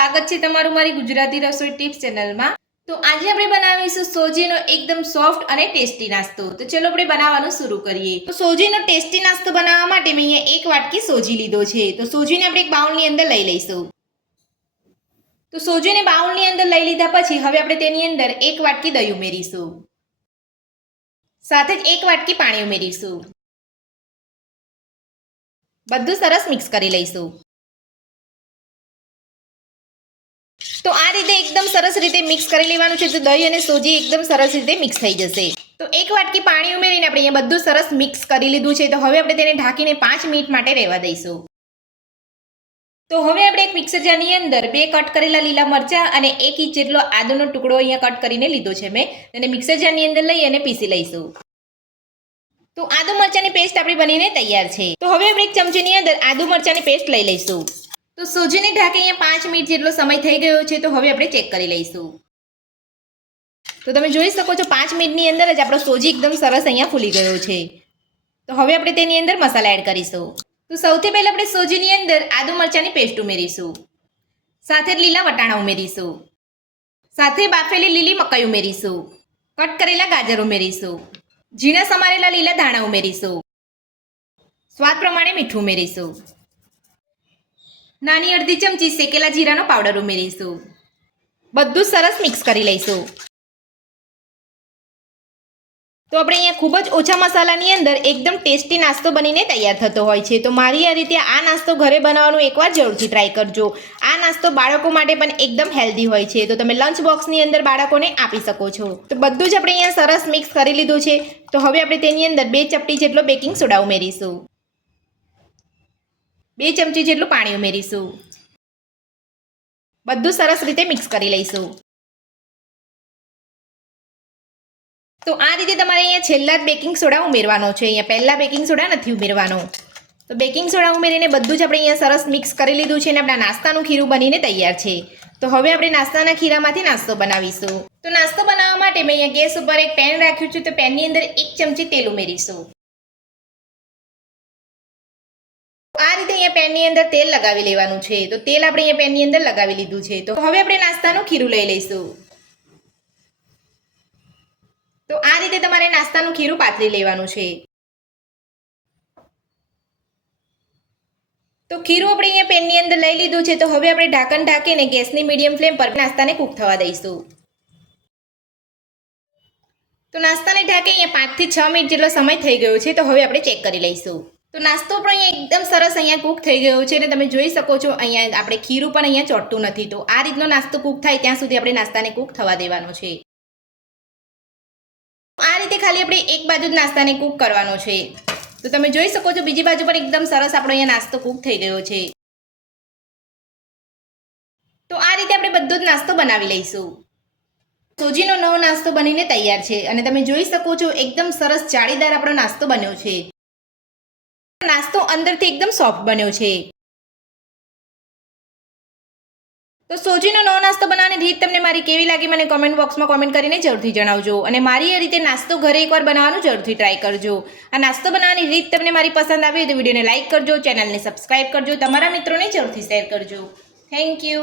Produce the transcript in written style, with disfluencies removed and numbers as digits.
સ્વાગત છે તમારું મારી ગુજરાતી રસોઈ ટિપ્સ ચેનલમાં। તો આજે આપણે બનાવીશું સોજીનો એકદમ સોફ્ટ અને ટેસ્ટી નાસ્તો। તો ચલો આપણે બનાવવાનું શરૂ કરીએ। તો સોજીનો ટેસ્ટી નાસ્તો બનાવવા માટે મેં અહીંયા એક વાટકી સોજી લીધો છે। તો સોજીને આપણે એક બાઉલની અંદર લઈ લઈશું। તો સોજીને બાઉલની અંદર લઈ લીધા પછી હવે આપણે તેની અંદર એક વાટકી દહીં ઉમેરીશું, સાથે જ એક વાટકી પાણી ઉમેરીશું। બધું સરસ મિક્સ કરી લઈશું। તો આ રીતે એકદમ સરસ રીતે મિક્સ કરી લેવાનું છે। તો દહીં અને સોજી એકદમ સરસ રીતે મિક્સ થઈ જશે। તો એક વાટકી પાણી ઉમેરીને આપણે અહીંયા બધું સરસ મિક્સ કરી લીધું છે। તો હવે આપણે તેને ઢાંકીને 5 મિનિટ માટે રહેવા દઈશું। તો હવે આપણે એક મિક્સર જારની અંદર 2 કટ કરેલા લીલા મરચાં અને 1 ઇંચ જેટલો આદુનો ટુકડો અહીંયા કટ કરીને લીધો છે મેં, અને મિક્સર જારની અંદર લઈ અને પીસી લઈશું। તો આદુ મરચાંની પેસ્ટ આપણી બનીને તૈયાર છે। તો હવે આપણે એક ચમચીની અંદર આદુ મરચાંની પેસ્ટ લઈ લઈશું। તો સોજીને ઢાંકી અહીંયા 5 મિનિટ જેટલો સમય થઈ ગયો છે। તો હવે આપણે ચેક કરી લઈશું। તો તમે જોઈ શકો છો 5 મિનિટની અંદર જ આપણો સોજી એકદમ સરસ અહીંયા ફૂલી ગયો છે। તો હવે આપણે તેની અંદર મસાલા એડ કરીશું। તો સૌથી પહેલા આપણે સોજીની અંદર આદુ મરચાંની પેસ્ટ ઉમેરીશું, સાથે લીલા વટાણા ઉમેરીશું, સાથે બાફેલી લીલી મકાઈ ઉમેરીશું, કટ કરેલા ગાજર ઉમેરીશું, ઝીણા સમારેલા લીલા ધાણા ઉમેરીશું, સ્વાદ પ્રમાણે મીઠું ઉમેરીશું, નાની અડધી ચમચી શેકેલા જીરાનો પાવડર ઉમેરીશું। બધું સરસ મિક્સ કરી લઈશું। તો આપણે અહીંયા ખૂબ જ ઓછા મસાલાની અંદર એકદમ ટેસ્ટી નાસ્તો બનીને તૈયાર થતો હોય છે। તો મારી આ રીતે આ નાસ્તો ઘરે બનાવવાનું એકવાર જરૂરથી ટ્રાય કરજો। આ નાસ્તો બાળકો માટે પણ એકદમ હેલ્ધી હોય છે। તો તમે લંચ બોક્સની અંદર બાળકોને આપી શકો છો। તો બધું જ આપણે અહીંયા સરસ મિક્સ કરી લીધું છે। તો હવે આપણે તેની અંદર 2 ચપટી જેટલો બેકિંગ સોડા ઉમેરીશું, 2 ચમચી જેટલું પાણી ઉમેરીશું। બધું સરસ રીતે મિક્સ કરી લઈશું। તો આ રીતે તમારે અહીંયા છેલ્લા જ બેકિંગ સોડા ઉમેરવાનો છે, અહીંયા પહેલા બેકિંગ સોડા નથી ઉમેરવાનો। તો બેકિંગ સોડા ઉમેરીને બધું જ આપણે અહીંયા સરસ મિક્સ કરી લીધું છે અને આપણા નાસ્તાનું ખીરું બનીને તૈયાર છે। તો હવે આપણે નાસ્તાના ખીરામાંથી નાસ્તો બનાવીશું। તો નાસ્તો બનાવવા માટે મેં અહીંયા ગેસ ઉપર એક પેન રાખ્યું છે। તો પેનની અંદર 1 ચમચી તેલ ઉમેરીશું। આ રીતે અહીંયા પેનની અંદર તેલ લગાવી લેવાનું છે। તો તેલ આપણે અહીંયા પેનની અંદર લગાવી લીધું છે। તો હવે આપણે નાસ્તાનું ખીરું લઈ લઈશું। તો આ રીતે તમારે નાસ્તાનું ખીરું પાથરી લેવાનું છે। તો ખીરું આપણે અહીંયા પેનની અંદર લઈ લીધું છે। તો હવે આપણે ઢાંકણ ઢાંકીને ગેસની મીડિયમ ફ્લેમ પર નાસ્તાને કૂક થવા દઈશું। તો નાસ્તાને ઢાંકી અહીંયા 5 થી 6 મિનિટ જેટલો સમય થઈ ગયો છે। તો હવે આપણે ચેક કરી લઈશું। તો નાસ્તો પણ અહીંયા એકદમ સરસ અહીંયા કૂક થઈ ગયો છે અને તમે જોઈ શકો છો અહીંયા આપણે ખીરું પણ અહીંયા ચોટતું નથી। તો આ રીતનો નાસ્તો કૂક થાય ત્યાં સુધી આપણે નાસ્તાને કૂક થવા દેવાનો છે। આ રીતે ખાલી આપણે એક બાજુ જ નાસ્તાને કૂક કરવાનો છે। તો તમે જોઈ શકો છો બીજી બાજુ પર એકદમ સરસ આપણો અહીંયા નાસ્તો કૂક થઈ ગયો છે। તો આ રીતે આપણે બધો જ નાસ્તો બનાવી લઈશું। સોજીનો નવો નાસ્તો બનીને તૈયાર છે અને તમે જોઈ શકો છો એકદમ સરસ જાળીદાર આપણો નાસ્તો બન્યો છે। નાસ્તો અંદરથી એકદમ સોફ્ટ બન્યો છે। તો સોજીનો નવો નાસ્તો બનાવવાની રીત તમને મારી કેવી લાગી મને કોમેન્ટ બોક્સમાં કોમેન્ટ કરીને જરૂરથી જણાવજો, અને મારી આ રીતે નાસ્તો ઘરે એકવાર બનાવવાનું જરૂરથી ટ્રાય કરજો। આ નાસ્તો બનાવવાની રીત તમને મારી પસંદ આવી તો વિડીયોને લાઇક કરજો, ચેનલને સબસ્ક્રાઇબ કરજો, તમારા મિત્રોને જરૂરથી શેર કરજો। Thank you.